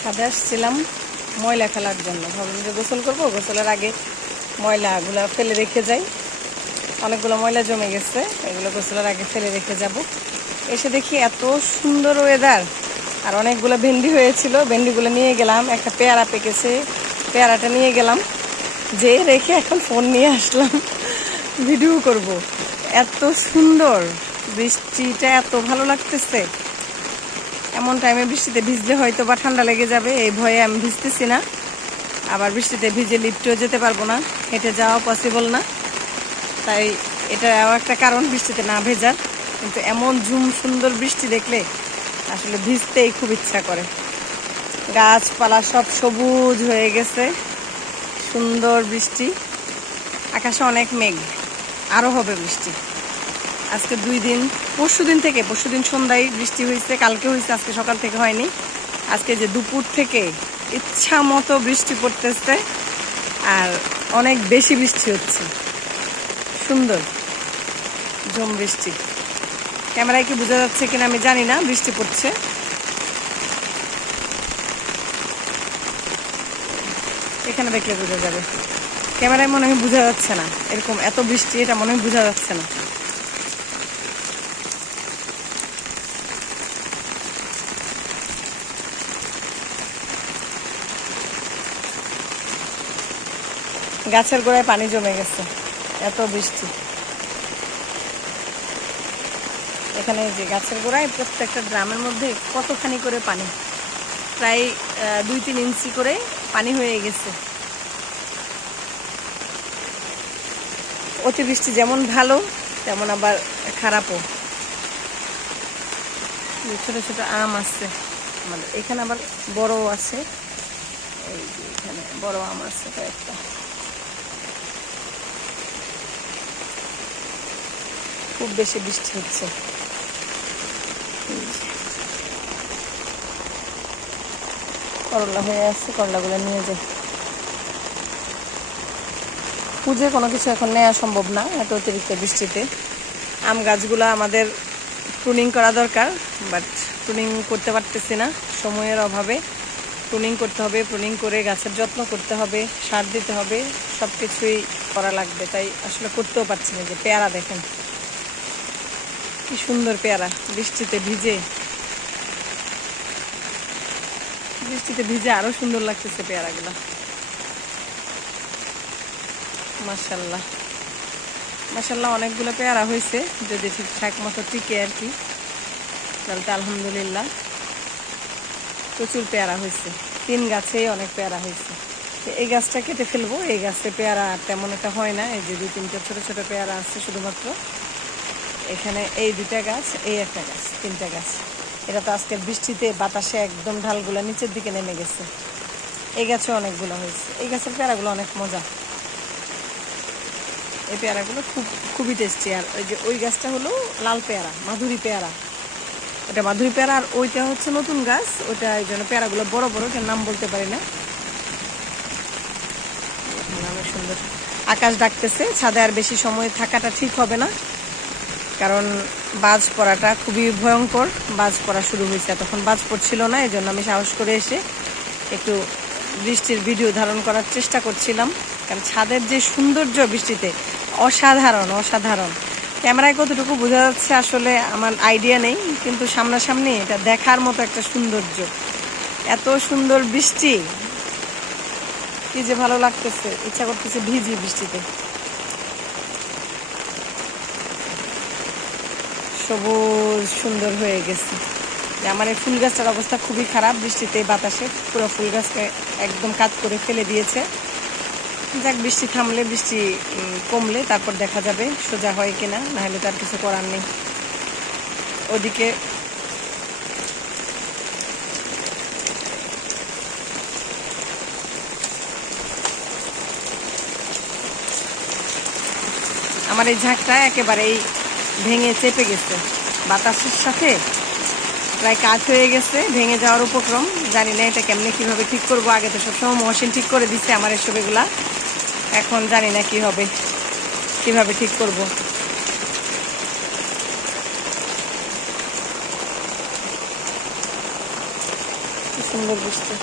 ছাদে আসছিলাম ময়লা ফেলার জন্য। ভাবলাম যে গোসল করবো, গোসলের আগে ময়লাগুলো ফেলে রেখে যাই। অনেকগুলো ময়লা জমে গেছে, এগুলো গোসলের আগে ফেলে রেখে যাব। এসে দেখি এত সুন্দর ওয়েদার, আর অনেকগুলো ভেন্ডি হয়েছিল, ভেন্ডিগুলো নিয়ে গেলাম। একটা পেয়ারা পেকেছে, পেয়ারাটা নিয়ে গেলাম, যে রেখে এখন ফোন নিয়ে আসলাম ভিডিও করব। এত সুন্দর বৃষ্টিটা, এত ভালো লাগতেছে। এমন টাইমে বৃষ্টিতে ভিজলে হয়তো বা ঠান্ডা লেগে যাবে, এই ভয়ে আমি ভিজতেছি না। আবার বৃষ্টিতে ভিজে লিফটেও যেতে পারবো না, হেঁটে যাওয়া পসিবল না। তাই এটাও একটা কারণ বৃষ্টিতে না ভেজার। কিন্তু এমন সুন্দর বৃষ্টি দেখলে আসলে ভিজতেই খুব ইচ্ছা করে। গাছপালা সব সবুজ হয়ে গেছে, সুন্দর বৃষ্টি, আকাশে অনেক মেঘ, আরও হবে বৃষ্টি। আজকে 2 দিন, পরশুদিন সন্ধ্যায় বৃষ্টি হয়েছে, কালকে হয়েছে, আজকে সকাল থেকে হয়নি। আজকে যে দুপুর থেকে ইচ্ছা মতো বৃষ্টি পড়তেছে, আর অনেক বেশি বৃষ্টি হচ্ছে, সুন্দর ঝুম বৃষ্টি। ক্যামেরায় কি বোঝা যাচ্ছে কিনা আমি জানি না, বৃষ্টি পড়ছে। এখানে দেখলে বোঝা যাবে, ক্যামেরায় মনে হয় বোঝা যাচ্ছে না, এরকম এত বৃষ্টি, এটা মনে হয় বোঝা যাচ্ছে না। গাছের গোড়ায় পানি জমে গেছে, এত বৃষ্টি। এখানে যে গাছের গোড়ায় প্রত্যেকটা ড্রামের মধ্যে কতখানি করে পানি, প্রায় 2-3 ইঞ্চি করে পানি হয়ে গেছে। অতিবৃষ্টি যেমন ভালো, তেমন আবার খারাপও। ছোট ছোট আম আছে আমাদের এখানে, আবার বড় আছে। এই যে এখানে বড় আম আছে কয়েকটা। খুব বেশি বৃষ্টি হচ্ছে। করলা হয়ে আছে, করলাগুলো নিয়ে যাই। খুঁজে কোনো কিছু এখন নেওয়া সম্ভব না এত অতিরিক্ত বৃষ্টিতে। আম গাছগুলো আমাদের প্রুনিং করা দরকার, বাট প্রুনিং করতে পারতেছি না, সময়ের অভাবে। প্রুনিং করতে হবে, প্রুনিং করে গাছের যত্ন করতে হবে, সার দিতে হবে, সব কিছুই করা লাগবে। তাই আসলে করতেও পারছি না। যে পেয়ারা দেখেন কি সুন্দর পেয়ারা, বৃষ্টিতে ভিজে আরো সুন্দর লাগতেছে পেয়ারাগুলো। মাশাল্লাহ মাশাল্লাহ, অনেকগুলো পেয়ারা হয়েছে, যদি ঠিকঠাক মতো টিকে আর কি, তাহলে তো আলহামদুলিল্লাহ। প্রচুর পেয়ারা হয়েছে, 3 গাছেই অনেক পেয়ারা হয়েছে। এই গাছটা কেটে ফেলবো, এই গাছে পেয়ারা তেমন একটা হয় না। এই যে 2-3টা ছোট ছোট পেয়ারা আছে শুধুমাত্র এখানে, এই 2টা গাছ, এই একটা গাছ, 3টা গাছ। এটা তো আজকের বৃষ্টিতে বাতাসে একদম ঢালগুলো নিচের দিকে নেমে গেছে। এই গাছে অনেকগুলো হয়েছে, এই গাছের পেয়ারাগুলো অনেক মজা। এই পেয়ারাগুলো খুবই টেস্টি। আর ওই যে ওই গাছটা হলো লাল পেয়ারা, মাধুরী পেয়ারা, ওটা মাধুরী পেয়ারা। আর ওইটা হচ্ছে নতুন গাছ, ওইটা এই জন্য পেয়ারাগুলো বড় বড়, ওটার নাম বলতে পারি না। অনেক সুন্দর। আকাশ ডাকতেছে, ছাদে আর বেশি সময় থাকাটা ঠিক হবে না, কারণ বাজ পড়াটা খুবই ভয়ঙ্কর। বাজ পড়া শুরু হয়েছে, তখন বাজ পড়ছিল না, এই জন্য আমি সাহস করে এসে একটু বৃষ্টির ভিডিও ধারণ করার চেষ্টা করছিলাম। কারণ ছাদের যে সৌন্দর্য বৃষ্টিতে, অসাধারণ অসাধারণ। ক্যামেরায় কতটুকু বোঝা যাচ্ছে আসলে আমার আইডিয়া নেই, কিন্তু সামনাসামনি এটা দেখার মতো একটা সৌন্দর্য। এত সুন্দর বৃষ্টি, কি যে ভালো লাগতেছে, ইচ্ছা করতেছে ভিজি বৃষ্টিতে। সবুজ সুন্দর হয়ে গেছে। আমার এই ফুল গাছটার অবস্থা খুবই খারাপ, বৃষ্টিতে বাতাসে পুরো ফুল গাছকে একদম কাত করে ফেলে দিয়েছে। যাক, বৃষ্টি থামলে, বৃষ্টি কমলে তারপর দেখা যাবে সোজা হয় কিনা, নাহলে তার কিছু করার নেই। ওদিকে আমার এই ঝাঁকটা একেবারেই ভেঙে চেপে গেছে, বাতাসের সাথে প্রায় কাজ হয়ে গেছে, ভেঙে যাওয়ার উপক্রম। জানি না এটা কেমনে কিভাবে ঠিক করব। আগে তো সবসময় মহসিন ঠিক করে দিচ্ছে আমার এসব এগুলা, এখন জানি না কি হবে, কিভাবে ঠিক করব। সুন্দর বৃষ্টি।